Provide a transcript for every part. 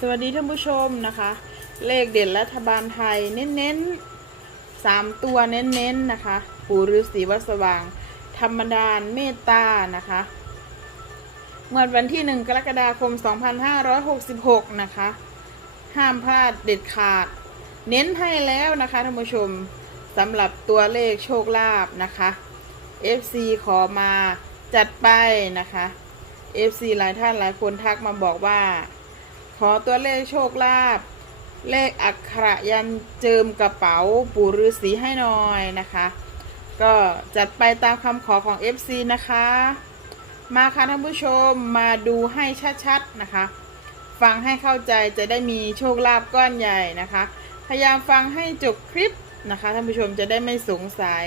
สวัสดีท่านผู้ชมนะคะ เลขเด่นรัฐบาลไทยเน้นๆสามตัวเน้นๆนะคะ ปู่ฤาษีวัดสว่าง ธรรมดานเมตตานะคะงวดวันที่1กรกฎาคม 2566 นะคะ ห้ามพลาดเด็ดขาด เน้นให้แล้วนะคะท่านผู้ชมสำหรับตัวเลขโชคลาภนะคะ FC ขอมาจัดไปนะคะ FC หลายท่านหลายคนทักมาบอกว่า ขอตัวเลขโชคลาภเลขอักขระยันเจิมกระเป๋าปู่ฤาษีให้หน่อยนะคะ ก็จัดไปตามคำขอของ FC นะคะ มาค่ะท่านผู้ชมมาดูให้ชัดๆนะคะ ฟังให้เข้าใจจะได้มีโชคลาภก้อนใหญ่นะคะ พยายามฟังให้จบคลิปนะคะท่านผู้ชมจะได้ไม่สงสัย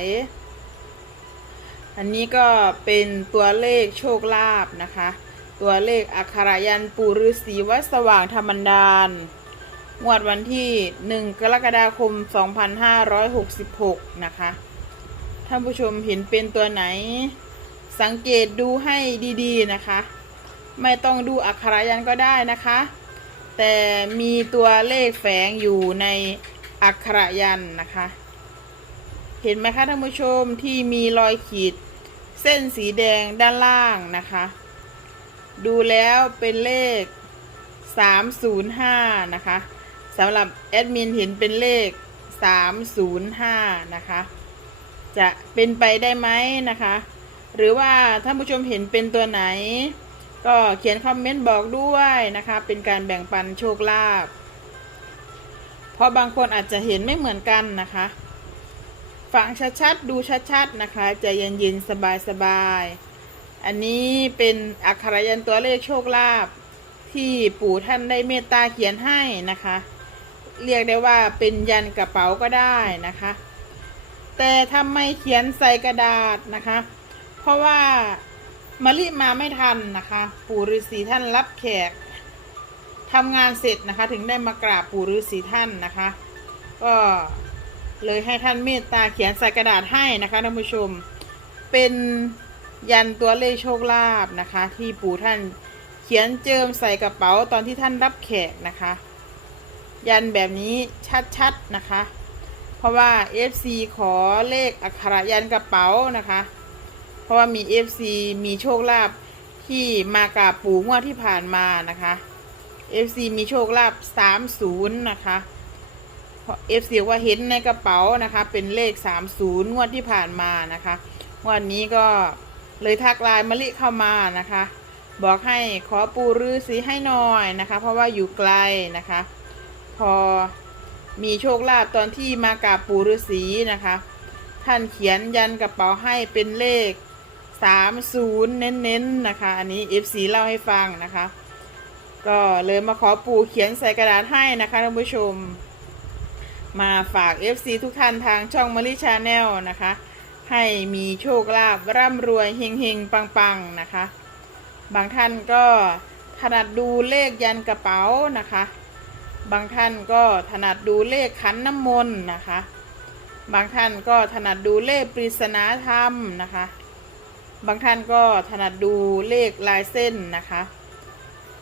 อันนี้ก็เป็นตัวเลขโชคลาภนะคะ ตัวเลขอักขระยันปู่ฤาษีวัดสว่างธรรมดานงวดวันที่ 1 กรกฎาคม 2566 นะคะ ท่านผู้ชมเห็นเป็นตัวไหน สังเกตดูให้ดีๆนะคะ ไม่ต้องดูอักขระยันก็ได้นะคะ แต่มีตัวเลขแฝงอยู่ในอักขระยันนะคะ เห็นไหมคะท่านผู้ชมที่มีรอยขีดเส้นสีแดงด้านล่างนะคะ ดูแล้วเป็นเลข 305 นะคะสำหรับแอดมินเห็นเป็นเลข 305 นะคะ จะเป็นไปได้ไหมนะคะ หรือว่าท่านผู้ชมเห็นเป็นตัวไหน ก็เขียนคอมเมนต์บอกด้วยนะคะ เป็นการแบ่งปันโชคลาภเพราะบางคนอาจจะเห็นไม่เหมือนกันนะคะฟังชัดๆ ดูชัดๆ นะคะ ใจเย็นๆ สบายๆ อันนี้เป็นอักขรยันตัวเลขโชคลาภที่ปู่ท่านได้เมตตาเขียนให้นะคะ เรียกได้ว่าเป็นยันกระเป๋าก็ได้นะคะ แต่ทำไมเขียนใส่กระดาษนะคะ เพราะว่ามะลิมาไม่ทันนะคะ ปู่ฤาษีท่านรับแขกทำงานเสร็จนะคะ ถึงได้มากราบปู่ฤาษีท่านนะคะ ก็เลยให้ท่านเมตตาเขียนใส่กระดาษให้นะคะท่านผู้ชมเป็น ยันตัวเลขโชคลาภนะคะ ที่ปู่ท่านเขียนเจิมใส่กระเป๋าตอนที่ท่านรับแขกนะคะ ยันแบบนี้ชัดๆนะคะ เพราะว่า FC ขอเลขอักขระยันกระเป๋านะคะ เพราะว่ามี FC มีโชคลาภที่มากราบปู่งวดที่ผ่านมานะคะ FC มีโชคลาภ30 นะคะเพราะ FC ว่าเห็นในกระเป๋านะคะ เป็นเลข 30 งวดที่ผ่านมานะคะ วันนี้ก็ เลยทักไลน์มะลิเข้ามานะคะ บอกให้ขอปูรือสีให้หน่อยนะคะ เพราะว่าอยู่ไกลนะคะ พอมีโชคลาภตอนที่มากราบปู่ฤาษีนะคะ ท่านเขียนยันกระเป๋าให้เป็นเลข30เน้นๆนะคะ อันนี้ FC เล่าให้ฟังนะคะ ก็เลยมาขอปู่เขียนใส่กระดาษให้นะคะท่านผู้ชม มาฝาก FC ทุกท่านทางช่องม a ริชาแนลนะคะ ให้มีโชคลาภร่ำรวยเฮงเฮงปังปังๆ นะคะ บางท่านก็ถนัดดูเลขยันกระเป๋านะคะ บางท่านก็ถนัดดูเลขขันน้ำมนต์นะคะ บางท่านก็ถนัดดูเลขปริศนาธรรมนะคะ บางท่านก็ถนัดดูเลขลายเส้นนะคะ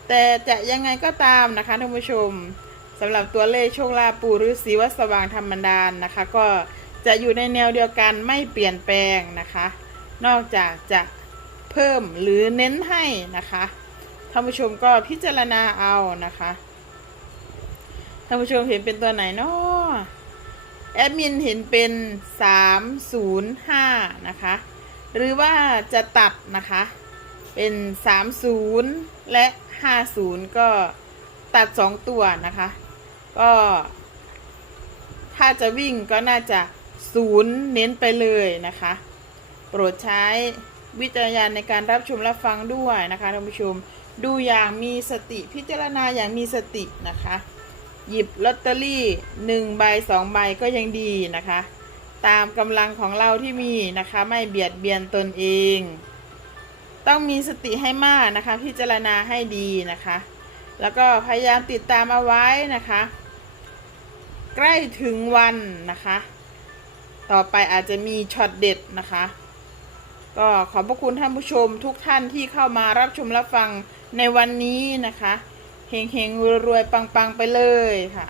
แต่จะยังไงก็ตามนะคะท่านผู้ชมสำหรับตัวเลขโชคลาภปู่ฤาษีวัดสว่างธรรมดานนะคะ ก็ จะอยู่ในแนวเดียวกันไม่เปลี่ยนแปลงนะคะ นอกจากจะเพิ่มหรือเน้นให้นะคะท่านผู้ชมก็พิจารณาเอานะคะท่านผู้ชมเห็นเป็นตัวไหนเนาะแอดมินเห็นเป็น 305 นะคะ หรือว่าจะตัดนะคะ เป็น 30 และ 50 ก็ตัด 2 ตัวนะคะ ก็ถ้าจะวิ่งก็น่าจะ 0เน้นไปเลยนะคะ โปรดใช้วิจารณญาณในการรับชมรับฟังด้วยนะคะท่านผู้ชมดูอย่างมีสติพิจารณาอย่างมีสตินะคะ หยิบลอตเตอรี่หนึ่งใบสองใบก็ยังดีนะคะ ตามกำลังของเราที่มีนะคะไม่เบียดเบียนตนเอง ต้องมีสติให้มากนะคะ พิจารณาให้ดีนะคะ แล้วก็พยายามติดตามเอาไว้นะคะ ใกล้ถึงวันนะคะ ต่อไปอาจจะมีช็อตเด็ดนะคะ ก็ขอบพระคุณท่านผู้ชมทุกท่านที่เข้ามารับชมรับฟังในวันนี้นะคะเฮงเฮงๆรวยๆปังๆ ไปเลยค่ะ